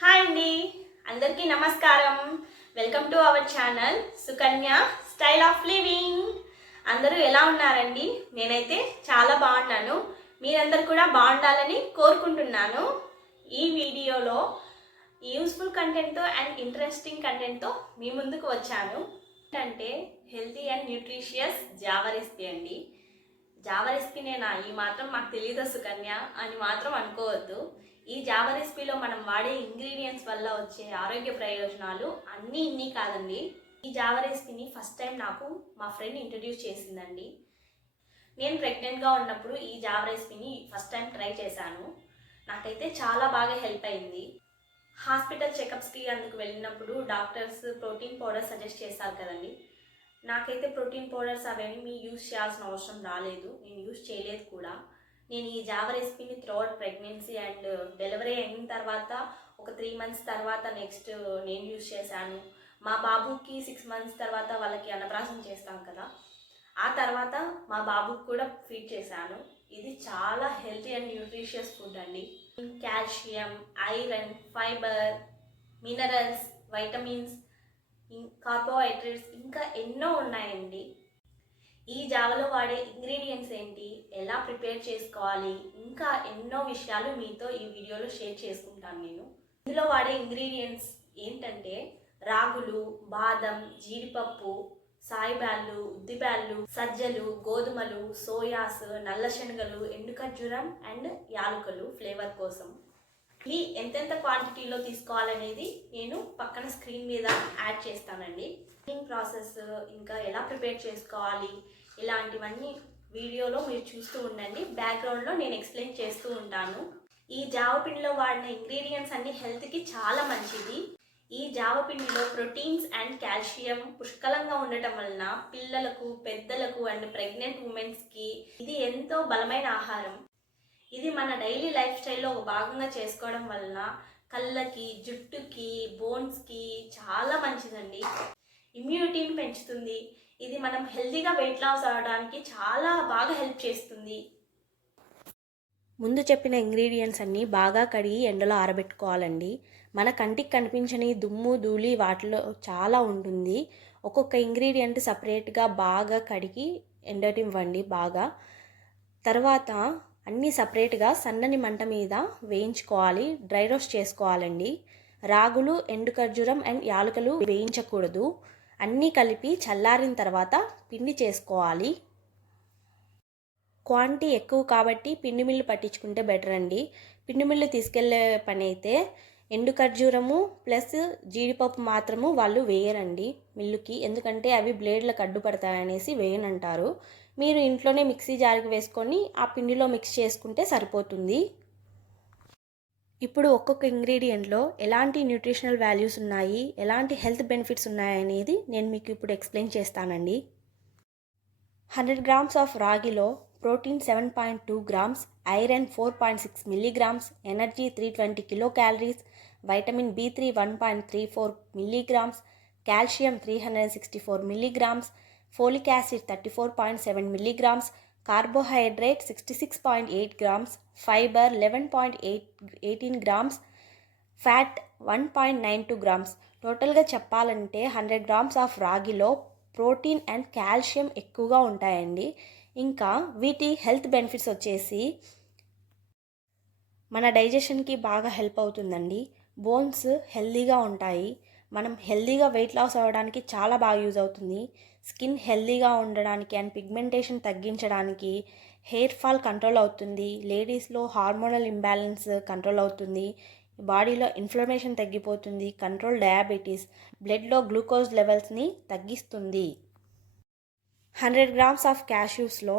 Hi అండి, అందరికీ నమస్కారం. Welcome to our channel Sukanya style of living. అందరూ ఎలా ఉన్నారండి? నేనైతే చాలా బాగున్నాను. మీరందరూ కూడా బాగుండాలని కోరుకుంటున్నాను. ఈ వీడియోలో యూస్ఫుల్ కంటెంట్తో అండ్ ఇంట్రెస్టింగ్ కంటెంట్తో మీ ముందుకు వచ్చాను. అంటే healthy and nutritious Java recipe అండి. జావా రెసిపీనేనా ఈ మాత్రం మాకు తెలియదు సుకన్య అని మాత్రం అనుకోవద్దు. ఈ జావా రెసిపీలో మనం వాడే ఇంగ్రీడియంట్స్ వల్ల వచ్చే ఆరోగ్య ప్రయోజనాలు ఇన్ని కాదండి. ఈ జావా రెసిపీని ఫస్ట్ టైం నాకు మా ఫ్రెండ్ ఇంట్రడ్యూస్ చేసిందండి. నేను ప్రెగ్నెంట్గా ఉన్నప్పుడు ఈ జావా రెసిపీని ఫస్ట్ టైం ట్రై చేశాను. నాకైతే చాలా బాగా హెల్ప్ అయింది. హాస్పిటల్ చెకప్స్కి అందుకు వెళ్ళినప్పుడు డాక్టర్స్ ప్రోటీన్ పౌడర్ సజెస్ట్ చేస్తారు కదండి. నాకైతే ప్రోటీన్ పౌడర్స్ అవన్నీ యూజ్ చేయాల్సిన అవసరం రాలేదు, నేను యూజ్ చేయలేదు కూడా. నేను ఈ జావా రెసిపీని త్రూఅవుట్ ప్రెగ్నెన్సీ అండ్ డెలివరీ అయిన తర్వాత ఒక 3 months తర్వాత నెక్స్ట్ నేను యూజ్ చేశాను. మా బాబుకి 6 months తర్వాత వాళ్ళకి అన్నప్రాసం చేస్తాం కదా, ఆ తర్వాత మా బాబుకి కూడా ఫీడ్ చేశాను. ఇది చాలా హెల్తీ అండ్ న్యూట్రిషియస్ ఫుడ్ అండి. Calcium, iron, fibre, minerals, vitamins, carbohydrates ఇంకా ఎన్నో ఉన్నాయండి. ఈ జావలో వాడే ఇంగ్రీడియంట్స్ ఏంటి, ఎలా ప్రిపేర్ చేసుకోవాలి, ఇంకా ఎన్నో విషయాలు మీతో ఈ వీడియోలో షేర్ చేసుకుంటాను నేను. ఇందులో వాడే ఇంగ్రీడియంట్స్ ఏంటంటే రాగులు, బాదం, జీడిపప్పు, సాయిబ్యాళ్ళు, ఉద్దిబ్యాళ్ళు, సజ్జలు, గోధుమలు, సోయాస్, నల్ల శనగలు, ఎండు ఖర్జూరం అండ్ యాలకులు ఫ్లేవర్ కోసం. ఇవి ఎంతెంత క్వాంటిటీలో తీసుకోవాలనేది నేను పక్కన స్క్రీన్ మీద యాడ్ చేస్తానండి. ప్రాసెస్ ఇంకా ఎలా ప్రిపేర్ చేసుకోవాలి ఇలాంటివన్నీ వీడియోలో మీరు చూస్తూ ఉండండి. బ్యాక్గ్రౌండ్లో నేను ఎక్స్ప్లెయిన్ చేస్తూ ఉంటాను. ఈ జావ పిండిలో వాడిన ఇంగ్రీడియంట్స్ అన్ని హెల్త్కి చాలా మంచిది. ఈ జావ పిండిలో ప్రోటీన్స్ అండ్ కాల్షియం పుష్కలంగా ఉండటం వలన పిల్లలకు, పెద్దలకు అండ్ ప్రెగ్నెంట్ ఉమెన్స్కి ఇది ఎంతో బలమైన ఆహారం. ఇది మన డైలీ లైఫ్ స్టైల్లో ఒక భాగంగా చేసుకోవడం వలన కళ్ళకి, జుట్టుకి, బోన్స్కి చాలా మంచిదండి. ఇమ్యూనిటీని పెంచుతుంది. ఇది మనం హెల్తీగా వెయిట్ లాస్ అవ్వడానికి చాలా బాగా హెల్ప్ చేస్తుంది. ముందు చెప్పిన ఇంగ్రీడియంట్స్ అన్నీ బాగా కడిగి ఎండలో ఆరబెట్టుకోవాలండి. మన కంటికి కనిపించని దుమ్ము, ధూళి వాటిలో చాలా ఉంటుంది. ఒక్కొక్క ఇంగ్రీడియంట్ సపరేట్గా బాగా కడిగి ఎండటివ్వండి బాగా. తర్వాత అన్నీ సపరేట్గా సన్నని మంట మీద వేయించుకోవాలి, డ్రై రోస్ట్ చేసుకోవాలండి. రాగులు, ఎండు ఖర్జూరం అండ్ యాలకులు వేయించకూడదు. అన్నీ కలిపి చల్లారిన తర్వాత పిండి చేసుకోవాలి. క్వాంటిటీ ఎక్కువ కాబట్టి పిండి మిల్లు పట్టించుకుంటే బెటర్ అండి. పిండి మిల్లు తీసుకెళ్లే పని అయితే ఎండు ఖర్జూరము ప్లస్ జీడిపప్పు మాత్రము వాళ్ళు వేయరండి మిల్లుకి, ఎందుకంటే అవి బ్లేడ్లకు అడ్డుపడతాయనేసి వేయనంటారు. మీరు ఇంట్లోనే మిక్సీ జార్కి వేసుకొని ఆ పిండిలో మిక్స్ చేసుకుంటే సరిపోతుంది. ఇప్పుడు ఒక్కొక్క ఇంగ్రీడియంట్లో ఎలాంటి న్యూట్రిషనల్ వాల్యూస్ ఉన్నాయి, ఎలాంటి హెల్త్ బెనిఫిట్స్ ఉన్నాయనేది నేను మీకు ఇప్పుడు ఎక్స్ప్లెయిన్ చేస్తానండి. 100 grams ఆఫ్ రాగిలో protein 7.2 grams, iron 4.6 mg, energy 320 kcal, vitamin B3 1.34 mg, calcium 364 mg, folic acid 34.7 mg, carbohydrate 66.8 grams, fibre 11.18 grams, fat 1.92 grams. టోటల్గా చెప్పాలంటే 100 grams ఆఫ్ రాగిలో ప్రోటీన్ అండ్ కాల్షియం ఎక్కువగా ఉంటాయండి. ఇంకా వీటి హెల్త్ బెనిఫిట్స్ వచ్చేసి మన డైజెషన్కి బాగా హెల్ప్ అవుతుందండి. బోన్స్ హెల్తీగా ఉంటాయి. మనం హెల్తీగా వెయిట్ లాస్ అవ్వడానికి చాలా బాగా యూజ్ అవుతుంది. స్కిన్ హెల్తీగా ఉండడానికి అండ్ పిగ్మెంటేషన్ తగ్గించడానికి, హెయిర్ ఫాల్ కంట్రోల్ అవుతుంది, లేడీస్లో హార్మోనల్ ఇంబ్యాలెన్స్ కంట్రోల్ అవుతుంది, బాడీలో ఇన్ఫ్లమేషన్ తగ్గిపోతుంది, కంట్రోల్ డయాబెటీస్, బ్లడ్లో గ్లూకోజ్ లెవెల్స్ని తగ్గిస్తుంది. 100 grams ఆఫ్ క్యాష్యూస్లో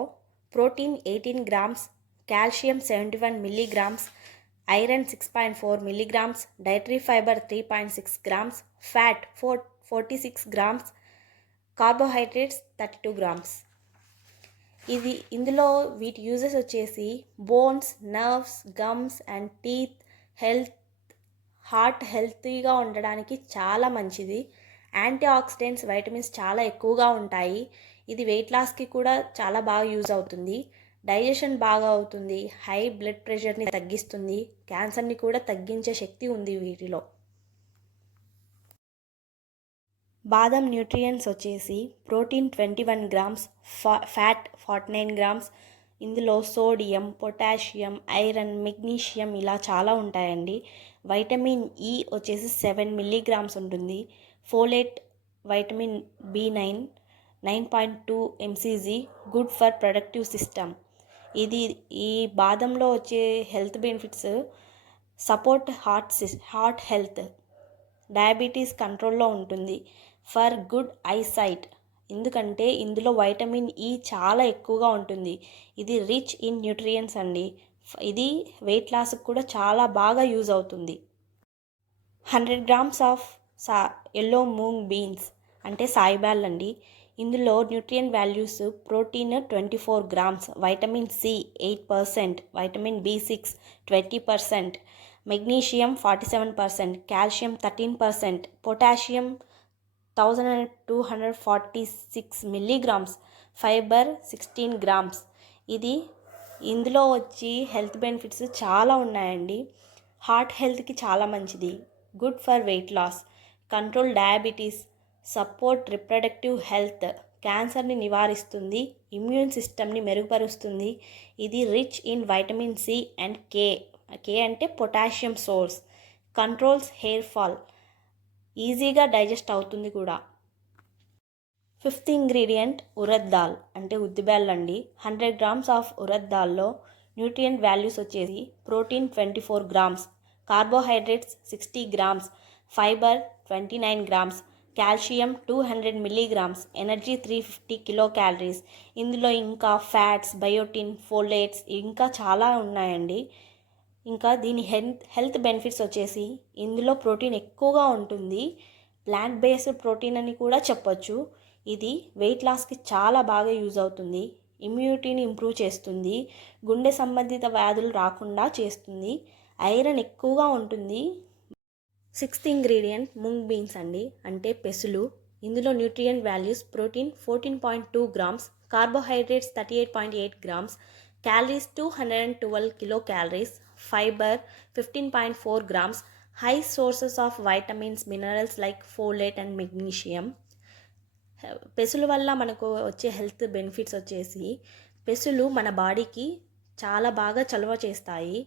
protein 18 grams, calcium 71 mg, iron 6.4 mg, dietary fibre 3.6 grams, fat 46 grams, carbohydrates 32 grams. ఇందులో వీటి యూజెస్ వచ్చేసి bones, nerves, gums and teeth health, heart హెల్తీగా ఉండడానికి చాలా మంచిది. యాంటీ ఆక్సిడెంట్స్, వైటమిన్స్ చాలా ఎక్కువగా ఉంటాయి. ఇది వెయిట్ లాస్కి కూడా చాలా బాగా యూజ్ అవుతుంది. డైజెషన్ బాగా అవుతుంది, హై బ్లడ్ ప్రెషర్ని తగ్గిస్తుంది, క్యాన్సర్ని కూడా తగ్గించే శక్తి ఉంది వీటిలో. బాదం న్యూట్రియంట్స్ వచ్చేసి ప్రోటీన్ 21 గ్రామ్స్, ఫ్యాట్ 49 గ్రామ్స్. ఇందులో సోడియం, పొటాషియం, ఐరన్, మెగ్నీషియం ఇలా చాలా ఉంటాయండి. వైటమిన్ ఈ వచ్చేసి 7 మిల్లీగ్రామ్స్ ఉంటుంది. Folate, vitamin B9 9.2 mcg, good for productive system. ఈ బాదంలో వచ్చే health benefits: support heart health, diabetes కంట్రోల్లో ఉంటుంది, ఫర్ గుడ్ ఐసైట్ ఎందుకంటే ఇందులో వైటమిన్ ఈ చాలా ఎక్కువగా ఉంటుంది. ఇది రిచ్ ఇన్ న్యూట్రియంట్స్ అండి. ఇది వెయిట్ లాస్కి కూడా చాలా బాగా యూజ్ అవుతుంది. 100 grams of yellow moong beans అంటే సాయిబాల్ అండి. ఇందులో nutrient values: protein 24 grams, vitamin C 8%, vitamin B6 20%, magnesium 47%, calcium 13%, potassium 1246 milligrams, fibre 16 grams. ఇందులో వచ్చి హెల్త్ బెనిఫిట్స్ చాలా ఉన్నాయండి. హార్ట్ హెల్త్కి చాలా మంచిది, good for weight loss, control diabetes, support reproductive health, క్యాన్సర్ని నివారిస్తుంది, ఇమ్యూన్ సిస్టమ్ని మెరుగుపరుస్తుంది. ఇది rich in vitamin C and K అంటే potassium source, controls hair fall, ఈజీగా డైజెస్ట్ అవుతుంది కూడా. 5th ఇంగ్రీడియంట్ ఉరద్ దాల్ అంటే ఉద్దిబేళ్ళు అండి. 100 గ్రామ్స్ ఆఫ్ ఉరద్ దాల్లో న్యూట్రియంట్ వాల్యూస్ వచ్చేసి protein 24 grams, carbohydrates 60 grams, fibre 29 grams, calcium 200 milligrams, energy 350 kilo calories. ఇందులో ఇంకా ఫ్యాట్స్, బయోటిన్, ఫోలేట్స్ ఇంకా చాలా ఉన్నాయండి. ఇంకా దీని హెల్త్ బెనిఫిట్స్ వచ్చేసి ఇందులో ప్రోటీన్ ఎక్కువగా ఉంటుంది, ప్లాంట్ బేస్డ్ ప్రోటీన్ అని కూడా చెప్పొచ్చు. ఇది వెయిట్ లాస్కి చాలా బాగా యూజ్ అవుతుంది, ఇమ్యూనిటీని ఇంప్రూవ్ చేస్తుంది, గుండె సంబంధిత వ్యాధులు రాకుండా చేస్తుంది, ఐరన్ ఎక్కువగా ఉంటుంది. 6th ఇంగ్రీడియంట్ ముంగ్ బీన్స్ అండి అంటే పెసులు. ఇందులో nutrient values: protein 14.2 grams, carbohydrates 38.8 grams, calories 212 kilo calories, fibre 15.4 grams, high sources of vitamins, minerals like folate and magnesium. పెసుల వల్ల మనకు వచ్చే హెల్త్ బెనిఫిట్స్ వచ్చేసి పెసులు మన బాడీకి చాలా బాగా చలువ చేస్తాయి,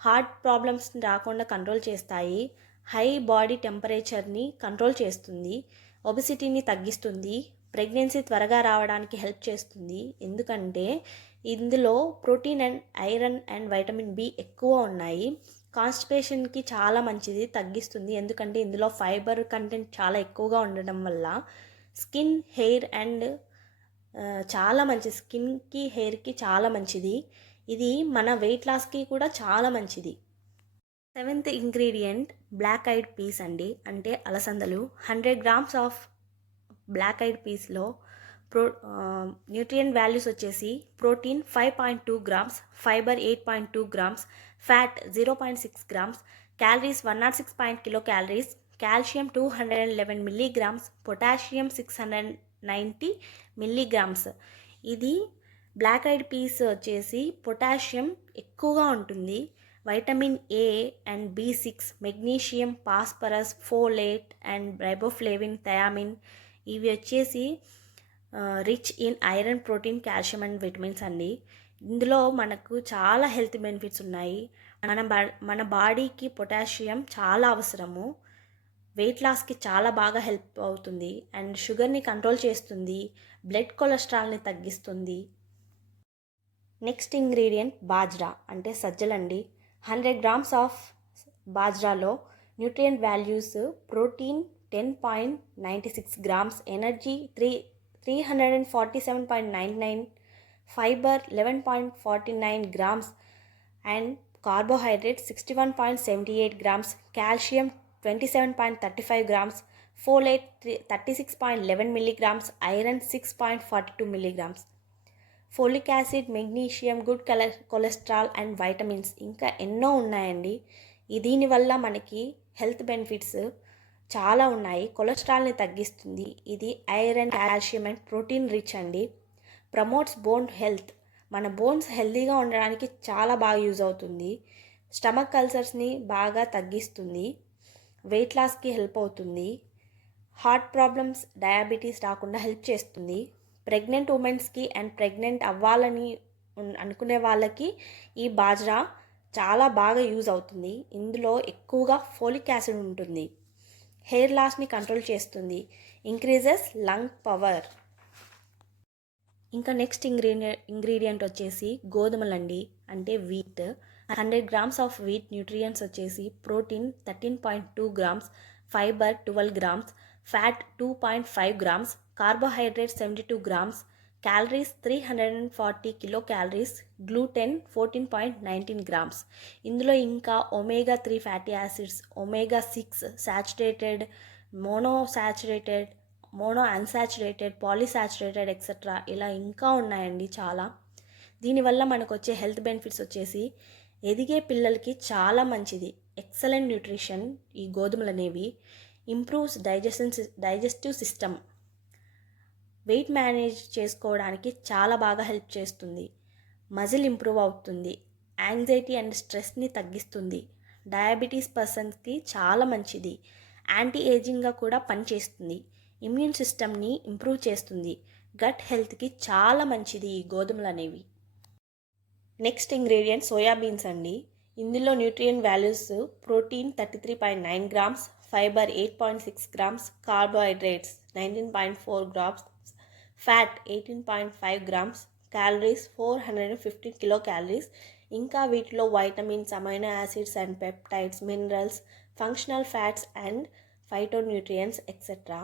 హార్ట్ ప్రాబ్లమ్స్ రాకుండా కంట్రోల్ చేస్తాయి, హై బాడీ టెంపరేచర్ని కంట్రోల్ చేస్తుంది, ఒబెసిటీని తగ్గిస్తుంది, ప్రెగ్నెన్సీ త్వరగా రావడానికి హెల్ప్ చేస్తుంది. ఎందుకంటే ఇందులో protein and iron and vitamin B ఎక్కువ ఉన్నాయి. కాన్స్టిపేషన్కి చాలా మంచిది, తగ్గిస్తుంది. ఎందుకంటే ఇందులో ఫైబర్ కంటెంట్ చాలా ఎక్కువగా ఉండడం వల్ల స్కిన్, హెయిర్ అండ్ చాలా మంచిది, స్కిన్కి, హెయిర్కి చాలా మంచిది. ఇది మన వెయిట్ లాస్కి కూడా చాలా మంచిది. 7th ingredient black eyed piece అండి అంటే అలసందలు. 100 గ్రామ్స్ ఆఫ్ బ్లాక్ ఐడ్ పీస్లో న్యూట్రియంట్ వాల్యూస్ వచ్చేసి protein 5.2 grams, fibre 8.2 grams, fat 0.6 grams, calories 106 kilo calories, calcium 211 milligrams, potassium 690 milligrams. ఇది బ్లాక్ ఐడ్ పీస్ వచ్చేసి పొటాషియం ఎక్కువగా ఉంటుంది, vitamin A and B6, magnesium, phosphorus, folate and riboflavin, thiamine. ఇవి వచ్చేసి rich in iron, protein, calcium and vitamins అండి. ఇందులో మనకు చాలా హెల్త్ బెనిఫిట్స్ ఉన్నాయి. మన బాడీకి పొటాషియం చాలా అవసరము, వెయిట్ లాస్కి చాలా బాగా హెల్ప్ అవుతుంది అండ్ షుగర్ని కంట్రోల్ చేస్తుంది, బ్లడ్ కొలెస్ట్రాల్ని తగ్గిస్తుంది. నెక్స్ట్ ఇంగ్రీడియంట్ బాజ్రా అంటే సజ్జలండి. 100 గ్రామ్స్ ఆఫ్ బాజ్రాలో nutrient values: protein 10.96 grams, energy 347.99, fibre 11.49 grams and carbohydrates 61.78 grams, calcium 27.35 grams, folate 36.11 milligrams, iron 6.42 milligrams, folic acid, magnesium, good cholesterol and vitamins ఇంకా ఎన్నో ఉన్నాయండి. దీనివల్ల మనకి హెల్త్ బెనిఫిట్స్ చాలా ఉన్నాయి. కొలెస్ట్రాల్ని తగ్గిస్తుంది. ఇది iron, calcium and protein rich అండి. ప్రమోట్స్ బోన్ హెల్త్, మన బోన్స్ హెల్తీగా ఉండడానికి చాలా బాగా యూజ్ అవుతుంది. స్టమక్ అల్సర్స్ని బాగా తగ్గిస్తుంది. వెయిట్ లాస్కి హెల్ప్ అవుతుంది. హార్ట్ ప్రాబ్లమ్స్, డయాబెటీస్ రాకుండా హెల్ప్ చేస్తుంది. ప్రెగ్నెంట్ ఉమెన్స్కి అండ్ ప్రెగ్నెంట్ అవ్వాలని అనుకునే వాళ్ళకి ఈ బాజ్రా చాలా బాగా యూజ్ అవుతుంది. ఇందులో ఎక్కువగా ఫోలిక్ యాసిడ్ ఉంటుంది. హెయిర్ లాస్ని కంట్రోల్ చేస్తుంది. Increases lung power. ఇంకా నెక్స్ట్ ఇంగ్రీడియంట్ వచ్చేసి గోధుమలండి, అంటే wheat. 100 grams of wheat nutrients వచ్చేసి protein 13.2 grams, fibre 12 grams, fat 2.5 grams, carbohydrate 72 grams, calories 340 kilo calories, gluten 14.19 grams. ఇందులో ఇంకా omega 3 fatty acids, omega 6 saturated, mono unsaturated, polysaturated etcetera ఇలా ఇంకా ఉన్నాయండి చాలా. దీనివల్ల మనకు వచ్చే హెల్త్ బెనిఫిట్స్ వచ్చేసి ఎదిగే పిల్లలకి చాలా మంచిది. ఎక్సలెంట్ న్యూట్రిషన్ ఈ గోధుమలు అనేవి. Improves digestive system. Weight manage చేసుకోవడానికి చాలా బాగా హెల్ప్ చేస్తుంది. మజిల్ ఇంప్రూవ్ అవుతుంది. యాంగ్జైటీ అండ్ స్ట్రెస్ని తగ్గిస్తుంది. డయాబెటీస్ పర్సన్స్కి చాలా మంచిది. యాంటీ ఏజింగ్గా కూడా పనిచేస్తుంది. ఇమ్యూన్ సిస్టమ్ని ఇంప్రూవ్ చేస్తుంది. గట్ హెల్త్కి చాలా మంచిది ఈ గోధుమలు అనేవి. నెక్స్ట్ ఇంగ్రీడియంట్ సోయాబీన్స్ అండి. ఇందులో nutrient values protein 33.9 grams, fibre 8.6 grams, carbohydrates 19.4 grams, fat 18.5 grams, calories 415 kilo calories. ఇంకా వీటిలో vitamins, amino acids and peptides, minerals, functional fats and phytonutrients etcetera.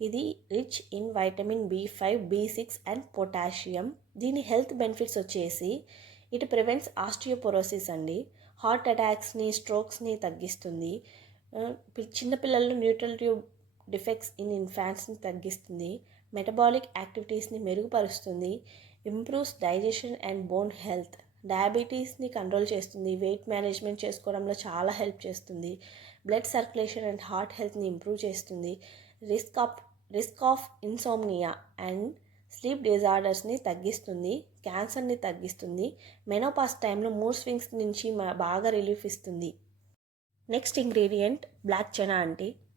ఇది rich in vitamin B5, B6 and potassium. దీని health benefits వచ్చేసి it prevents osteoporosis అండి. Heart అటాక్స్ని, స్ట్రోక్స్ని తగ్గిస్తుంది. చిన్నపిల్లల్లో న్యూట్రల్ ట్యూబ్ డిఫెక్ట్స్ ఇన్ ఇన్ఫాంట్స్ని తగ్గిస్తుంది. మెటబాలిక్ యాక్టివిటీస్ని మెరుగుపరుస్తుంది. Improves digestion and bone health. డయాబెటీస్ని control చేస్తుంది. వెయిట్ మేనేజ్మెంట్ చేసుకోవడంలో చాలా హెల్ప్ చేస్తుంది. బ్లడ్ సర్క్యులేషన్ అండ్ హార్ట్ హెల్త్ని ఇంప్రూవ్ చేస్తుంది. Risk of insomnia and sleep డిజార్డర్స్ని తగ్గిస్తుంది. క్యాన్సర్ని తగ్గిస్తుంది. మెనోపాస్ టైంలో మూడ్ స్వింగ్స్ నుంచి బాగా రిలీఫ్ ఇస్తుంది. నెక్స్ట్ ఇంగ్రీడియంట్ బ్లాక్ చనా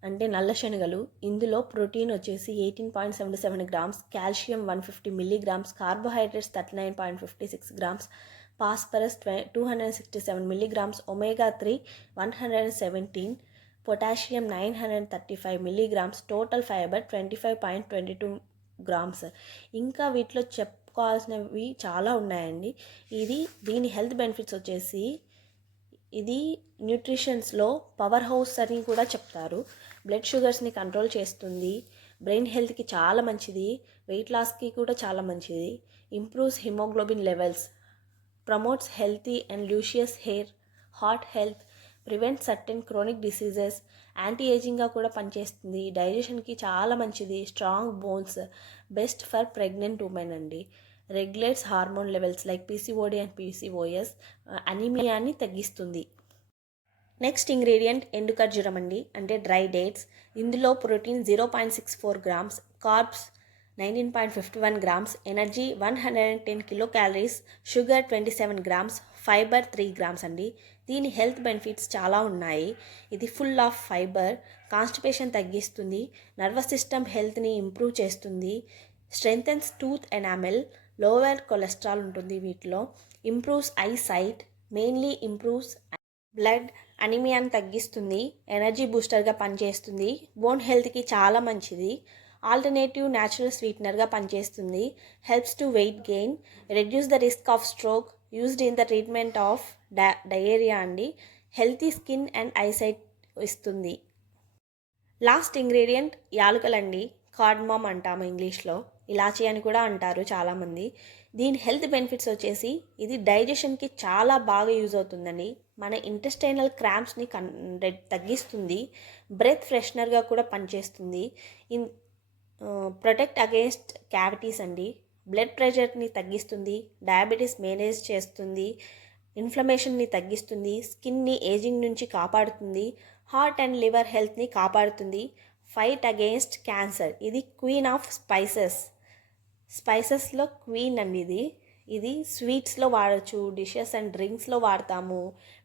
అంటే నల్ల శనగలు. ఇందులో ప్రోటీన్ వచ్చేసి 18.77 grams, calcium 150 milligrams, carbohydrates 39.56 grams, phosphorus 267 milligrams, omega 3 117, potassium 935 milligrams, total fibre 25.22 grams. ఇంకా వీటిలో చెప్పుకోవాల్సినవి చాలా ఉన్నాయండి. దీని హెల్త్ బెనిఫిట్స్ వచ్చేసి ఇది న్యూట్రిషన్స్లో పవర్ హౌస్ అని కూడా చెప్తారు. బ్లడ్ షుగర్స్ని కంట్రోల్ చేస్తుంది. బ్రెయిన్ హెల్త్కి చాలా మంచిది. వెయిట్ లాస్కి కూడా చాలా మంచిది. Improves haemoglobin levels, promotes healthy and luscious hair, heart health, prevent certain chronic diseases, anti ఏజింగ్గా కూడా పనిచేస్తుంది. డైజెషన్కి చాలా మంచిది. Strong bones, best for pregnant women అండి. Regulates hormone levels like PCOD and PCOS, అనీమియాని తగ్గిస్తుంది. నెక్స్ట్ ఇంగ్రీడియంట్ ఎండు ఖర్జూరం అంటే డ్రై డేట్స్. ఇందులో protein 0.64 grams, carbs 19.51 grams, energy 110 kilo calories, sugar 27 grams, fibre 3 grams అండి. దీని హెల్త్ బెనిఫిట్స్ చాలా ఉన్నాయి. ఇది ఫుల్ ఆఫ్ ఫైబర్, కాన్స్టిపేషన్ తగ్గిస్తుంది. నర్వస్ సిస్టమ్ హెల్త్ని ఇంప్రూవ్ చేస్తుంది. Strengthens tooth enamel, lower cholesterol ఉంటుంది వీటిలో. Improves eye sight, mainly improves blood, అనీమియాని తగ్గిస్తుంది. ఎనర్జీ బూస్టర్గా పనిచేస్తుంది. బోన్ హెల్త్కి చాలా మంచిది. ఆల్టర్నేటివ్ న్యాచురల్ స్వీట్నర్గా పనిచేస్తుంది. Helps to weight gain, reduce the risk of stroke, used in the treatment of diarrhoea అండి. హెల్తీ స్కిన్ అండ్ ఐసైట్ ఇస్తుంది. లాస్ట్ ఇంగ్రీడియంట్ యాలకులండి. కార్డమమ్ అంటాము ఇంగ్లీష్లో, ఇలాచీ అని కూడా అంటారు చాలామంది. దీని హెల్త్ బెనిఫిట్స్ వచ్చేసి ఇది డైజెషన్కి చాలా బాగా యూజ్ అవుతుందండి. మన ఇంటెస్టైనల్ క్రాంప్స్ని తగ్గిస్తుంది. బ్రెత్ ఫ్రెషనర్గా కూడా పనిచేస్తుంది. ప్రొటెక్ట్ అగేన్స్ట్ క్యావిటీస్ అండి. బ్లడ్ ప్రెషర్ని తగ్గిస్తుంది. డయాబెటీస్ మేనేజ్ చేస్తుంది. ఇన్ఫ్లమేషన్ని తగ్గిస్తుంది. స్కిన్ని ఏజింగ్ నుంచి కాపాడుతుంది. హార్ట్ అండ్ లివర్ హెల్త్ని కాపాడుతుంది. Fight against cancer. ఇది క్వీన్ ఆఫ్ స్పైసెస్లో క్వీన్ అండి. ఇది స్వీట్స్లో వాడచ్చు, డిషెస్ అండ్ డ్రింక్స్లో వాడతాము,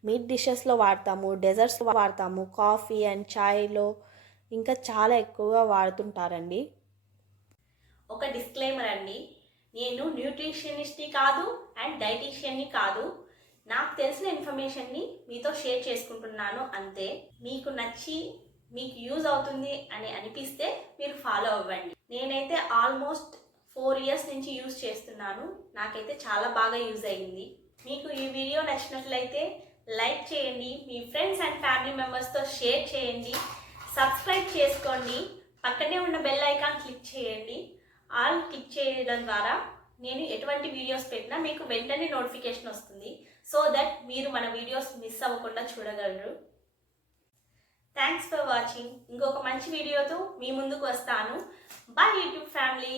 మీట్ డిషెస్లో వాడతాము, డెజర్ట్స్లో వాడతాము, కాఫీ అండ్ చాయ్లో ఇంకా చాలా ఎక్కువగా వాడుతుంటారండి. ఒక డిస్క్లైమర్ అండి, నేను న్యూట్రిషనిస్ట్ని కాదు అండ్ డైటీషియన్ని కాదు. నాకు తెలిసిన ఇన్ఫర్మేషన్ని మీతో షేర్ చేసుకుంటున్నాను అంతే. మీకు నచ్చి మీకు యూజ్ అవుతుంది అని అనిపిస్తే మీరు ఫాలో అవ్వండి. నేనైతే ఆల్మోస్ట్ 4 ఇయర్స్ నుంచి యూజ్ చేస్తున్నాను. నాకైతే చాలా బాగా యూజ్ అయ్యింది. మీకు ఈ వీడియో నచ్చినట్లయితే లైక్ చేయండి, మీ ఫ్రెండ్స్ అండ్ ఫ్యామిలీ మెంబర్స్తో షేర్ చేయండి, సబ్స్క్రైబ్ చేసుకోండి, పక్కనే ఉన్న బెల్ ఐకాన్ క్లిక్ చేయండి. ఆల్ క్లిక్ చేయడం ద్వారా నేను ఎటువంటి వీడియోస్ పెట్టినా మీకు వెంటనే నోటిఫికేషన్ వస్తుంది. సో దట్ మీరు మన వీడియోస్ మిస్ అవ్వకుండా చూడగలరు. Thanks for watching. ఇంకొక మంచి వీడియోతో మీ ముందుకు వస్తాను. Bye YouTube family.